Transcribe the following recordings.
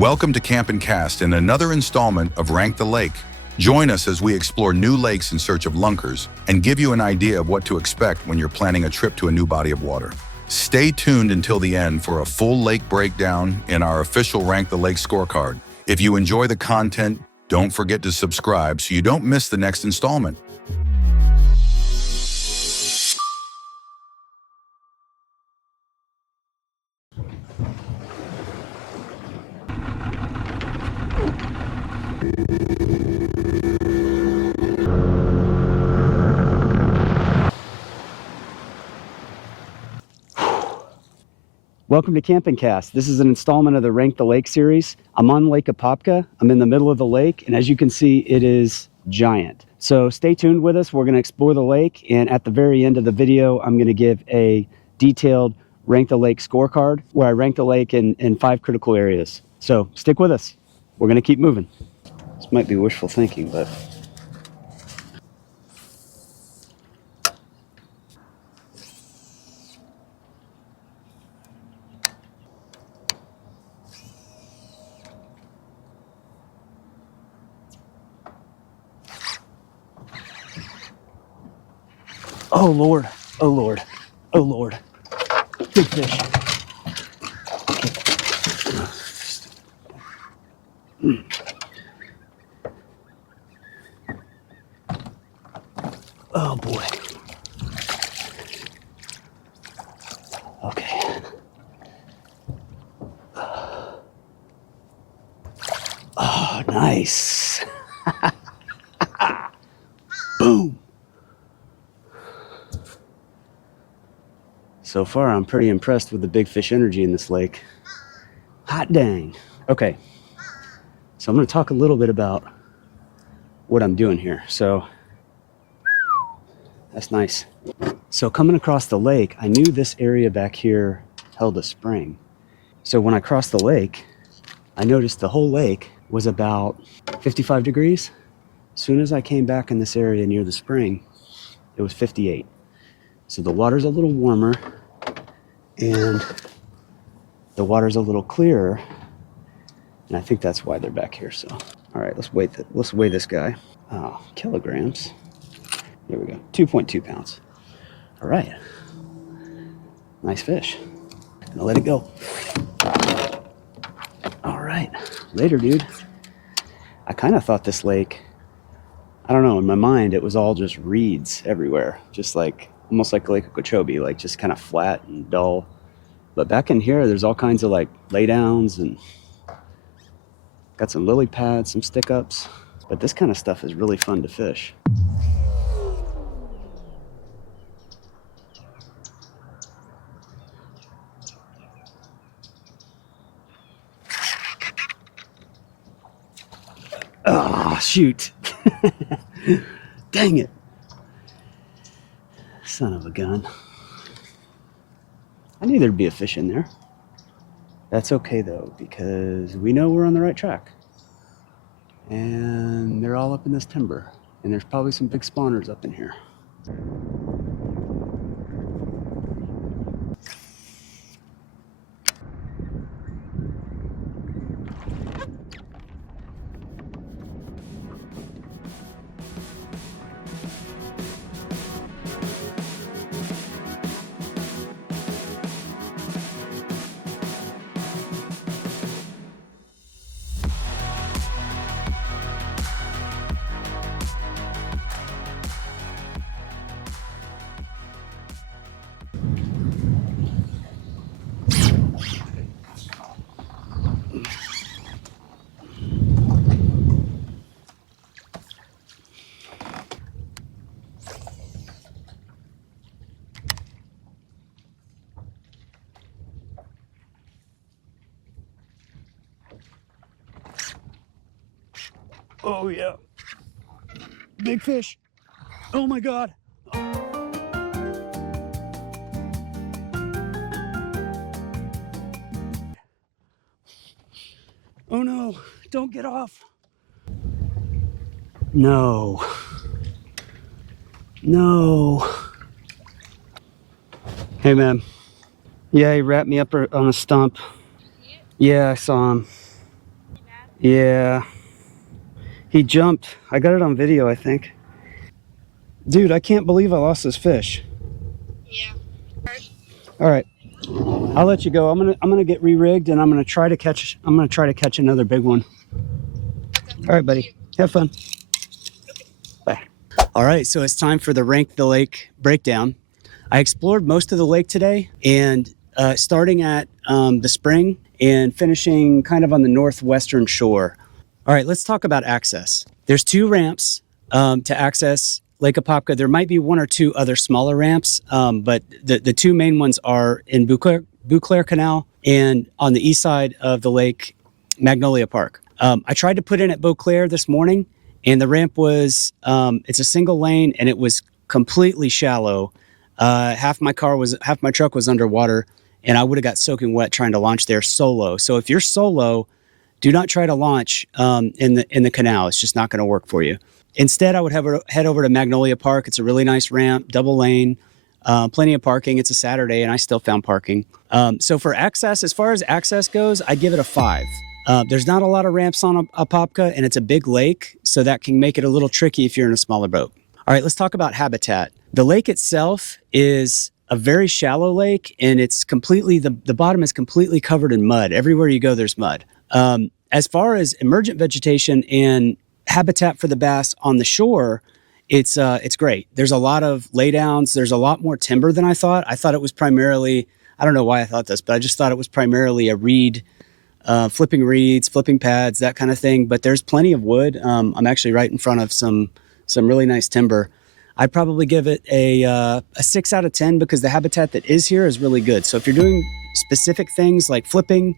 Welcome to Camp and Cast and another installment of Rank the Lake. Join us as we explore new lakes in search of lunkers and give you an idea of what to expect when you're planning a trip to a new body of water. Stay tuned until the end for a full lake breakdown in our official Rank the Lake scorecard. If you enjoy the content, don't forget to subscribe so you don't miss the next installment. Welcome to Camp and Cast. This is an installment of the Rank the Lake series. I'm on Lake Apopka. I'm in the middle of the lake, and as you can see, it is giant. So stay tuned with us. We're going to explore the lake, and at the very end of the video, I'm going to give a detailed Rank the Lake scorecard where I rank the lake in 5 critical areas. So stick with us. We're going to keep moving. This might be wishful thinking, but... Oh Lord, oh Lord, oh Lord. Big fish. Oh boy. Okay. Oh, nice. Boom. So far, I'm pretty impressed with the big fish energy in this lake. Hot dang. Okay, so I'm going to talk a little bit about what I'm doing here. So, that's nice. So coming across the lake, I knew this area back here held a spring. So when I crossed the lake, I noticed the whole lake was about 55 degrees. As soon as I came back in this area near the spring, it was 58. So the water's a little warmer and the water's a little clearer, and I think that's why they're back here. So, all right, let's weigh this guy. Oh, kilograms. There we go, 2.2 pounds. All right, nice fish. Gonna let it go. All right, later, dude. I kind of thought this lake, I don't know, in my mind, it was all just reeds everywhere, just like almost like Lake Okeechobee, like just kind of flat and dull. But back in here, there's all kinds of like laydowns and got some lily pads, some stick ups. But this kind of stuff is really fun to fish. Oh, shoot. Dang it. Son of a gun. I knew there'd be a fish in there. That's okay though, because we know we're on the right track. And they're all up in this timber. And there's probably some big spawners up in here. Oh yeah, big fish. Oh my God. Oh no, don't get off. No. No. Hey man. Yeah, he wrapped me up on a stump. Yeah, I saw him. Yeah, he jumped. I got it on video, I think. Dude, I can't believe I lost this fish. Yeah. All right, I'll let you go. I'm gonna get re-rigged, and I'm gonna try to catch another big one. Okay. All right, buddy. Have fun. Bye. All right, so it's time for the Rank the Lake breakdown. I explored most of the lake today, and starting at the spring and finishing kind of on the northwestern shore. All right, let's talk about access. There's 2 ramps to access Lake Apopka. There might be 1 or 2 other smaller ramps, but the 2 main ones are in Beauclair Canal and on the east side of the lake, Magnolia Park. I tried to put in at Beauclair this morning, and the ramp was, it's a single lane, and it was completely shallow. Half my truck was underwater, and I would have got soaking wet trying to launch there solo. So if you're solo, do not try to launch in the canal. It's just not going to work for you. Instead, I would head over to Magnolia Park. It's a really nice ramp, double lane, plenty of parking. It's a Saturday, and I still found parking. So for access, as far as access goes, I'd give it a 5. There's not a lot of ramps on Apopka, and it's a big lake, so that can make it a little tricky if you're in a smaller boat. All right, let's talk about habitat. The lake itself is a very shallow lake, and it's completely, the bottom is completely covered in mud. Everywhere you go, there's mud. As far as emergent vegetation and habitat for the bass on the shore, it's great. There's a lot of laydowns. There's a lot more timber than I thought. I thought it was primarily, I don't know why I thought this, but I just thought it was primarily a reed, flipping reeds, flipping pads, that kind of thing. But there's plenty of wood. I'm actually right in front of some really nice timber. I'd probably give it a 6 out of 10 because the habitat that is here is really good. So if you're doing specific things like flipping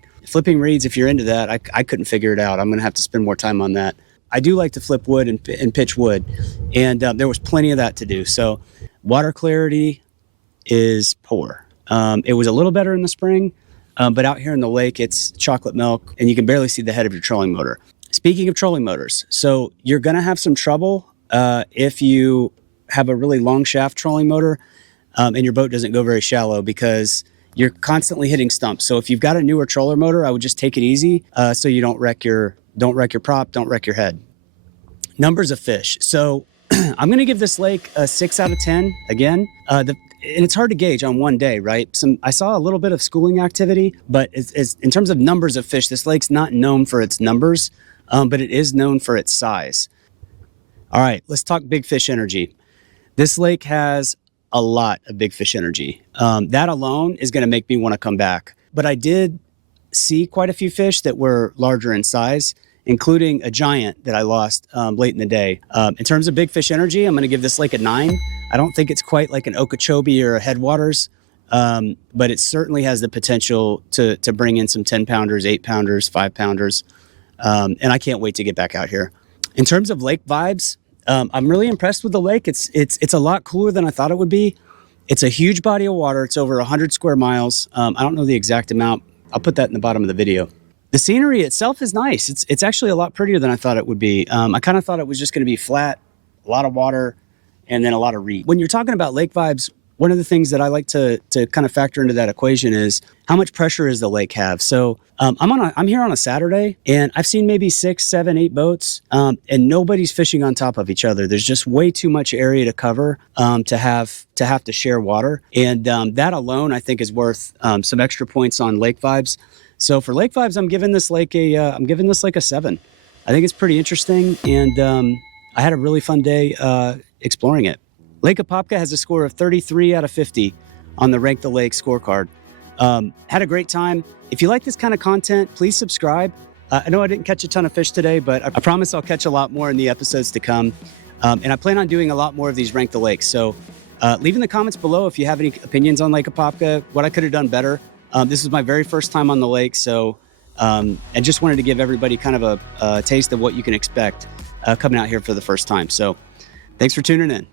reeds, if you're into that, I couldn't figure it out. I'm going to have to spend more time on that. I do like to flip wood and pitch wood, and there was plenty of that to do. So water clarity is poor. It was a little better in the spring, but out here in the lake, it's chocolate milk, and you can barely see the head of your trolling motor. Speaking of trolling motors, so you're going to have some trouble if you have a really long shaft trolling motor and your boat doesn't go very shallow because you're constantly hitting stumps. So if you've got a newer troller motor, I would just take it easy so you don't wreck your prop, don't wreck your head. Numbers of fish. So I'm going to give this lake a 6 out of 10 again. And it's hard to gauge on one day, right? I saw a little bit of schooling activity, but in terms of numbers of fish, this lake's not known for its numbers, but it is known for its size. All right, let's talk big fish energy. This lake has a lot of big fish energy. That alone is going to make me want to come back. But I did see quite a few fish that were larger in size, including a giant that I lost late in the day. In terms of big fish energy, I'm going to give this lake a 9. I don't think it's quite like an Okeechobee or a Headwaters, but it certainly has the potential to bring in some 10-pounders, 8-pounders, 5-pounders, and I can't wait to get back out here. In terms of lake vibes, I'm really impressed with the lake. It's a lot cooler than I thought it would be. It's a huge body of water. It's over 100 square miles. I don't know the exact amount. I'll put that in the bottom of the video. The scenery itself is nice. It's actually a lot prettier than I thought it would be. I kind of thought it was just going to be flat, a lot of water, and then a lot of reed. When you're talking about lake vibes, one of the things that I like to kind of factor into that equation is how much pressure does the lake have? So I'm here on a Saturday, and I've seen maybe 6, 7, 8 boats, and nobody's fishing on top of each other. There's just way too much area to cover to have to share water, and that alone I think is worth some extra points on lake vibes. So for lake vibes, I'm giving this lake a 7. I think it's pretty interesting, and I had a really fun day exploring it. Lake Apopka has a score of 33 out of 50 on the Rank the Lake scorecard. Had a great time. If you like this kind of content, please subscribe. I know I didn't catch a ton of fish today, but I promise I'll catch a lot more in the episodes to come. And I plan on doing a lot more of these Rank the Lakes. So leave in the comments below if you have any opinions on Lake Apopka, what I could have done better. This is my very first time on the lake, so and just wanted to give everybody kind of a taste of what you can expect coming out here for the first time. So thanks for tuning in.